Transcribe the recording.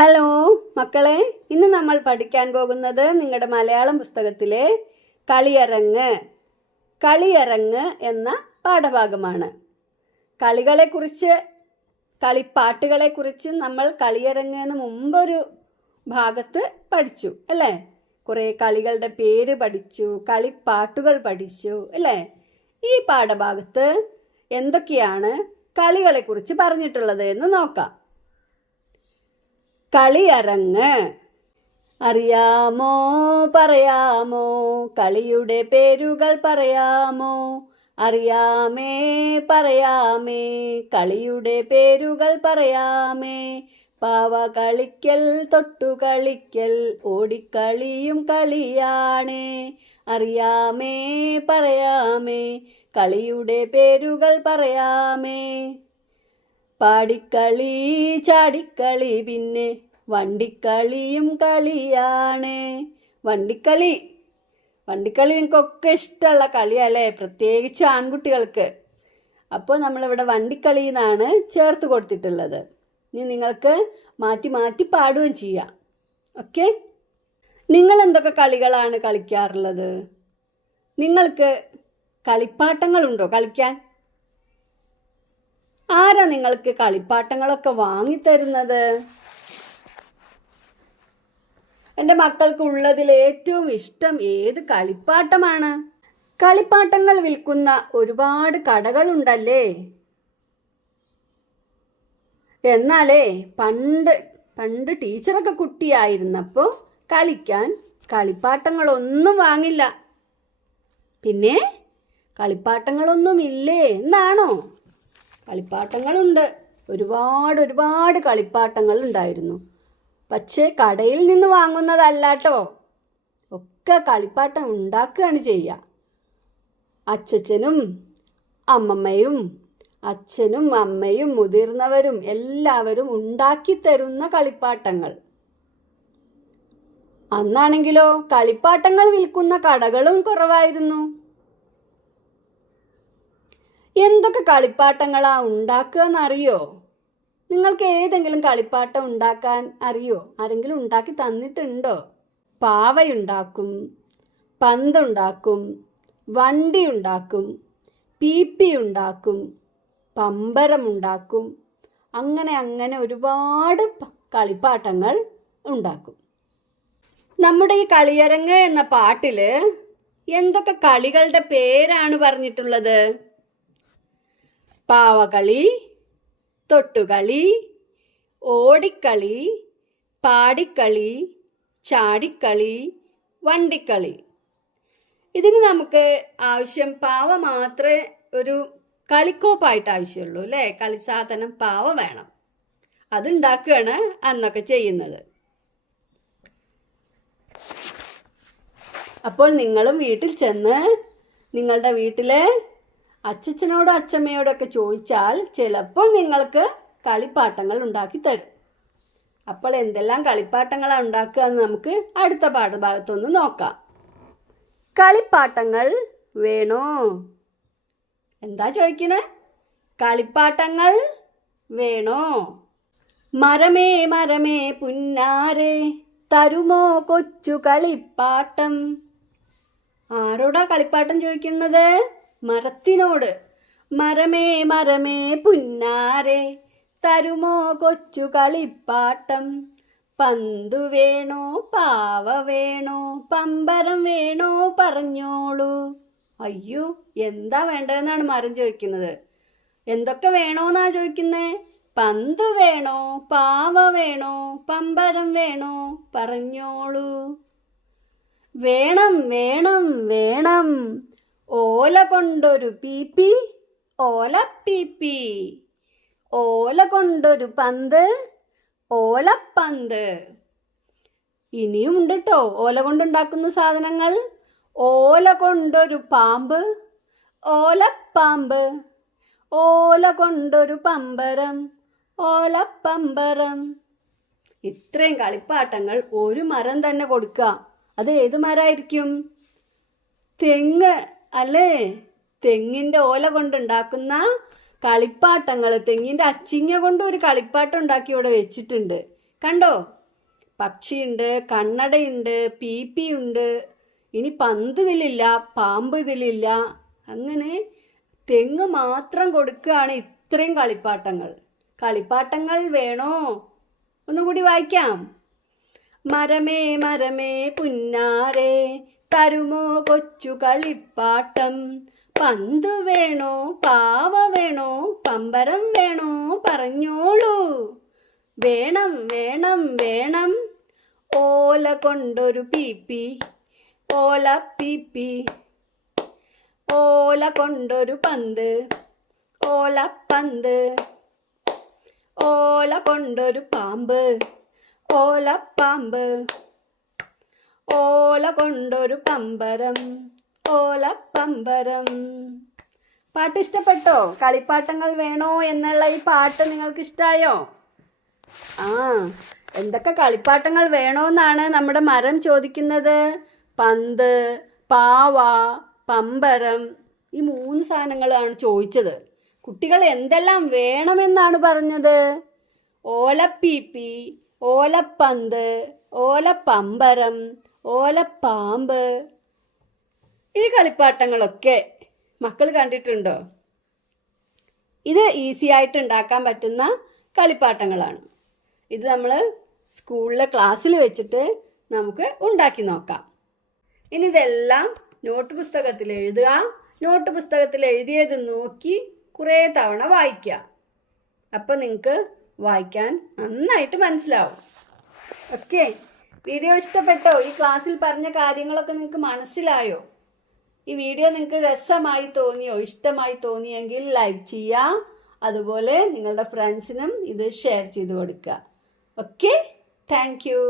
Hello മക്കളെ, ഇന്ന് നമ്മൾ പഠിക്കാൻ പോകുന്നത് നിങ്ങളുടെ മലയാളം പുസ്തകത്തിലെ കളിയരങ്ങ് എന്ന പാഠഭാഗമാണ്. കളിപ്പാട്ടുകളെക്കുറിച്ച് നമ്മൾ കളിയരങ്ങ് എന്ന് മുമ്പൊരു ഭാഗത്ത് പഠിച്ചു അല്ലേ? കുറേ കളികളുടെ പേര് പഠിച്ചു, കളിപ്പാട്ടുകൾ പഠിച്ചു അല്ലേ? ഈ പാഠഭാഗത്ത് എന്തൊക്കെയാണ് കളികളെക്കുറിച്ച് പറഞ്ഞിട്ടുള്ളത് എന്ന് നോക്കാം. കളിയരങ്ങ്. അറിയാമോ, പറയാമോ, കളിയുടെ പേരുകൾ പറയാമോ? അറിയാമേ, പറയാമേ, കളിയുടെ പേരുകൾ പറയാമേ. പാവ കളിക്കൽ, തൊട്ടു കളിക്കൽ, ഓടിക്കളിയും കളിയാണ്. അറിയാമേ, പറയാമേ, കളിയുടെ പേരുകൾ പറയാമേ. പാടിക്കളി, ചാടിക്കളി, പിന്നെ വണ്ടിക്കളിയും കളിയാണ്. വണ്ടിക്കളി നിങ്ങൾക്കൊക്കെ ഇഷ്ടമുള്ള കളിയല്ലേ, പ്രത്യേകിച്ച് ആൺകുട്ടികൾക്ക്. അപ്പോൾ നമ്മളിവിടെ വണ്ടിക്കളി എന്നാണ് ചേർത്ത് കൊടുത്തിട്ടുള്ളത്. ഇനി നിങ്ങൾക്ക് മാറ്റി മാറ്റി പാടുകയും ചെയ്യാം. ഓക്കെ, നിങ്ങൾ എന്തൊക്കെ കളികളാണ് കളിക്കാറുള്ളത്? നിങ്ങൾക്ക് കളിപ്പാട്ടങ്ങളുണ്ടോ കളിക്കാൻ? ആരാ നിങ്ങൾക്ക് കളിപ്പാട്ടങ്ങളൊക്കെ വാങ്ങിത്തരുന്നത്? എൻ്റെ മക്കൾക്ക് ഉള്ളതിൽ ഏറ്റവും ഇഷ്ടം ഏത് കളിപ്പാട്ടമാണ്? കളിപ്പാട്ടങ്ങൾ വിൽക്കുന്ന ഒരുപാട് കടകളുണ്ടല്ലേ. എന്നാലേ പണ്ട് ടീച്ചറൊക്കെ കുട്ടിയായിരുന്നപ്പോൾ കളിക്കാൻ കളിപ്പാട്ടങ്ങളൊന്നും വാങ്ങില്ല. പിന്നെ കളിപ്പാട്ടങ്ങളൊന്നും ഇല്ലേ എന്നാണോ? കളിപ്പാട്ടങ്ങളുണ്ട്, ഒരുപാട് കളിപ്പാട്ടങ്ങൾ ഉണ്ടായിരുന്നു. പക്ഷേ കടയിൽ നിന്ന് വാങ്ങുന്നതല്ലാട്ടോ, ഒക്കെ കളിപ്പാട്ടം ഉണ്ടാക്കുകയാണ് ചെയ്യുക. അച്ഛനും അമ്മയും മുതിർന്നവരും എല്ലാവരും ഉണ്ടാക്കി തരുന്ന കളിപ്പാട്ടങ്ങൾ. അന്നാണെങ്കിലോ കളിപ്പാട്ടങ്ങൾ വിൽക്കുന്ന കടകളും കുറവായിരുന്നു. എന്തൊക്കെ കളിപ്പാട്ടങ്ങളാ ഉണ്ടാക്കുക എന്നറിയോ? നിങ്ങൾക്ക് ഏതെങ്കിലും കളിപ്പാട്ടം ഉണ്ടാക്കാൻ അറിയോ? ആരെങ്കിലും ഉണ്ടാക്കി തന്നിട്ടുണ്ടോ? പാവയുണ്ടാക്കും, പന്തുണ്ടാക്കും, വണ്ടി ഉണ്ടാക്കും, പീപ്പി ഉണ്ടാക്കും, പമ്പരം ഉണ്ടാക്കും, അങ്ങനെ ഒരുപാട് കളിപ്പാട്ടങ്ങൾ ഉണ്ടാക്കും. നമ്മുടെ ഈ കളിയരങ്ങ് എന്ന പാട്ടില് എന്തൊക്കെ കളികളുടെ പേരാണ് പറഞ്ഞിട്ടുള്ളത്? പാവകളി, തൊട്ടുകളി, ഓടിക്കളി, പാടിക്കളി, ചാടിക്കളി, വണ്ടിക്കളി. ഇതിന് നമുക്ക് ആവശ്യം പാവ മാത്രമേ ഒരു കളിക്കോപ്പായിട്ട് ആവശ്യമുള്ളൂ അല്ലേ? കളി സാധനം പാവ വേണം. അതുണ്ടാക്കുകയാണ് അന്നൊക്കെ ചെയ്യുന്നത്. അപ്പോൾ നിങ്ങളും വീട്ടിൽ ചെന്ന് നിങ്ങളുടെ വീട്ടിലെ അച്ഛനോടോ അച്ഛമ്മയോടൊക്കെ ചോദിച്ചാൽ ചിലപ്പോൾ നിങ്ങൾക്ക് കളിപ്പാട്ടങ്ങൾ ഉണ്ടാക്കി തരും. അപ്പോൾ എന്തെല്ലാം കളിപ്പാട്ടങ്ങളാണ് ഉണ്ടാക്കുക എന്ന് നമുക്ക് അടുത്ത പാഠഭാഗത്തൊന്ന് നോക്കാം. കളിപ്പാട്ടങ്ങൾ വേണോ? എന്താ ചോദിക്കണേ? കളിപ്പാട്ടങ്ങൾ വേണോ? മരമേ മരമേ പുന്നാരെ, തരുമോ കൊച്ചു കളിപ്പാട്ടം? ആരോടാ കളിപ്പാട്ടം ചോദിക്കുന്നത്? മരത്തിനോട്. മരമേ മരമേ പുന്നാരെ, തരുമോ കൊച്ചു കളിപ്പാട്ടം? പന്തു വേണോ, പാവ വേണോ, പമ്പരം വേണോ, പറഞ്ഞോളൂ. അയ്യോ, എന്താ വേണ്ടതെന്നാണ് മരം ചോദിക്കുന്നത്. എന്തൊക്കെ വേണോന്നാ ചോദിക്കുന്നേ? പന്ത് വേണോ, പാവ വേണോ, പമ്പരം വേണോ, പറഞ്ഞോളൂ. വേണം വേണം വേണം, ഓല കൊണ്ടൊരു പീപ്പി, ഓലപ്പീപ്പി. ഓല കൊണ്ടൊരു പന്ത്, ഓലപ്പന്ത്. ഇനിയും ഉണ്ട് കേട്ടോ ഓല കൊണ്ടുണ്ടാക്കുന്ന സാധനങ്ങൾ. ഓല കൊണ്ടൊരു പാമ്പ്, ഓലപ്പാമ്പ്. ഓല കൊണ്ടൊരു പമ്പരം, ഓലപ്പമ്പരം. ഇത്രയും കളിപ്പാട്ടങ്ങൾ ഒരു മരം തന്നെ കൊടുക്കുക. അത് ഏത് മരമായിരിക്കും? തെങ്ങ് അല്ലേ? തെങ്ങിൻ്റെ ഓല കൊണ്ടുണ്ടാക്കുന്ന കളിപ്പാട്ടങ്ങൾ. തെങ്ങിൻ്റെ അച്ചിങ്ങ കൊണ്ട് ഒരു കളിപ്പാട്ടം ഉണ്ടാക്കി ഇവിടെ വെച്ചിട്ടുണ്ട്. കണ്ടോ? പക്ഷിയുണ്ട്, കണ്ണടയുണ്ട്, പീപ്പി ഉണ്ട്. ഇനി പന്ത് ഇതിലില്ല, പാമ്പ് ഇതിലില്ല. അങ്ങനെ തെങ്ങ് മാത്രം കൊടുക്കുകയാണ് ഇത്രയും കളിപ്പാട്ടങ്ങൾ. കളിപ്പാട്ടങ്ങൾ വേണോ? ഒന്നുകൂടി വായിക്കാം. മരമേ മരമേ പുന്നാരേ, തരുമോ കൊച്ചു കളിപ്പാട്ടം? പന്ത് വേണോ, പാവ വേണോ, പമ്പരം വേണോ, പറഞ്ഞോളൂ. വേണം വേണം വേണം, ഓല കൊണ്ടൊരു പീപ്പി, ഓല പീപ്പി. ഓല കൊണ്ടൊരു പന്ത്, ഓലപ്പന്ത്. ഓല കൊണ്ടൊരു പാമ്പ്, ഓലപ്പാമ്പ്. ഓല കൊണ്ടൊരു പമ്പരം, ഓലപ്പമ്പരം. പാട്ട് ഇഷ്ടപ്പെട്ടോ? കളിപ്പാട്ടങ്ങൾ വേണോ എന്നുള്ള ഈ പാട്ട് നിങ്ങൾക്ക് ഇഷ്ടായോ? എന്തൊക്കെ കളിപ്പാട്ടങ്ങൾ വേണോന്നാണ് നമ്മുടെ മരം ചോദിക്കുന്നത്? പന്ത്, പാവ, പമ്പരം, ഈ 3 സാധനങ്ങളാണ് ചോദിച്ചത്. കുട്ടികൾ എന്തെല്ലാം വേണമെന്നാണ് പറഞ്ഞത്? ഓലപ്പീപ്പി, ഓലപ്പന്ത്, ഓലപ്പമ്പരം, ഓലപ്പാമ്പ്. ഈ കളിപ്പാട്ടങ്ങളൊക്കെ മക്കൾ കണ്ടിട്ടുണ്ടോ? ഇത് ഈസി ആയിട്ട് ഉണ്ടാക്കാൻ പറ്റുന്ന കളിപ്പാട്ടങ്ങളാണ്. ഇത് നമ്മൾ സ്കൂളിലെ ക്ലാസ്സിൽ വെച്ചിട്ട് നമുക്ക് ഉണ്ടാക്കി നോക്കാം. ഇനി ഇതെല്ലാം നോട്ട് പുസ്തകത്തിൽ എഴുതുക. നോട്ട് പുസ്തകത്തിൽ എഴുതിയത് നോക്കി കുറേ തവണ വായിക്കുക. അപ്പോൾ നിങ്ങൾക്ക് വായിക്കാൻ നന്നായിട്ട് മനസ്സിലാവും. ഓക്കെ, വീഡിയോ ഇഷ്ടപ്പെട്ടോ? ഈ ക്ലാസ്സിൽ പറഞ്ഞ കാര്യങ്ങളൊക്കെ നിങ്ങൾക്ക് മനസ്സിലായോ? ഈ വീഡിയോ നിങ്ങൾക്ക് രസമായി തോന്നിയോ, ഇഷ്ടമായി തോന്നിയെങ്കിൽ ലൈക്ക് ചെയ്യുക. അതുപോലെ നിങ്ങളുടെ ഫ്രണ്ട്സിനും ഇത് ഷെയർ ചെയ്ത് കൊടുക്കുക. Okay, thank you.